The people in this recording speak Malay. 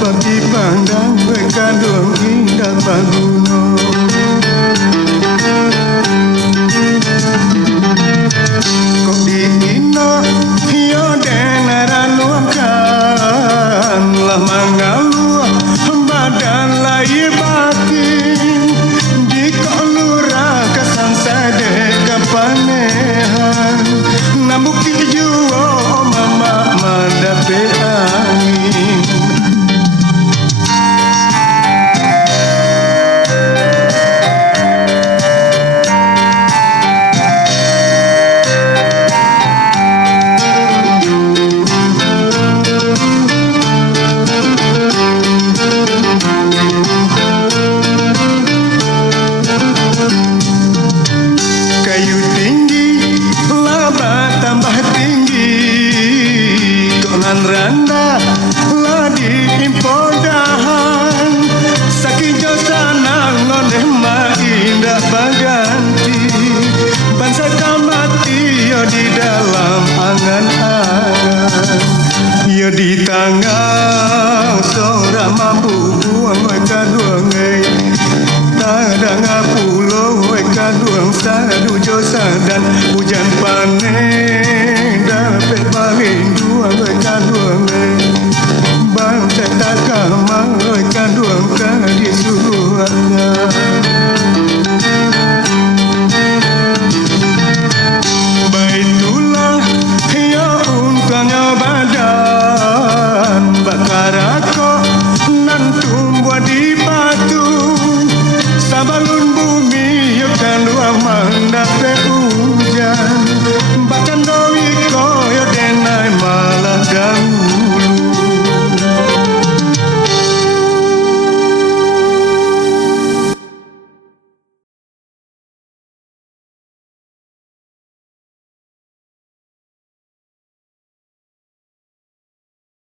dapat dipandang berkandung indah Paguno. Kok diino yo denara luangkan lah mangalu badan lahir batin di kolura kesan sade kepanehan nambuk juo mama madape angin. Kayu tinggi, laba tambah tinggi, konan randa lah diimpodahan, sakijo sana ngoneh ma indah baganti, bangsa kamati yo di dalam angan-angan, yo di tangan seorang mampu buang mereka duangai. Ada ngapulo kaduang sadu josa dan hujan panen dapat paling dua kaduang bang tak kamang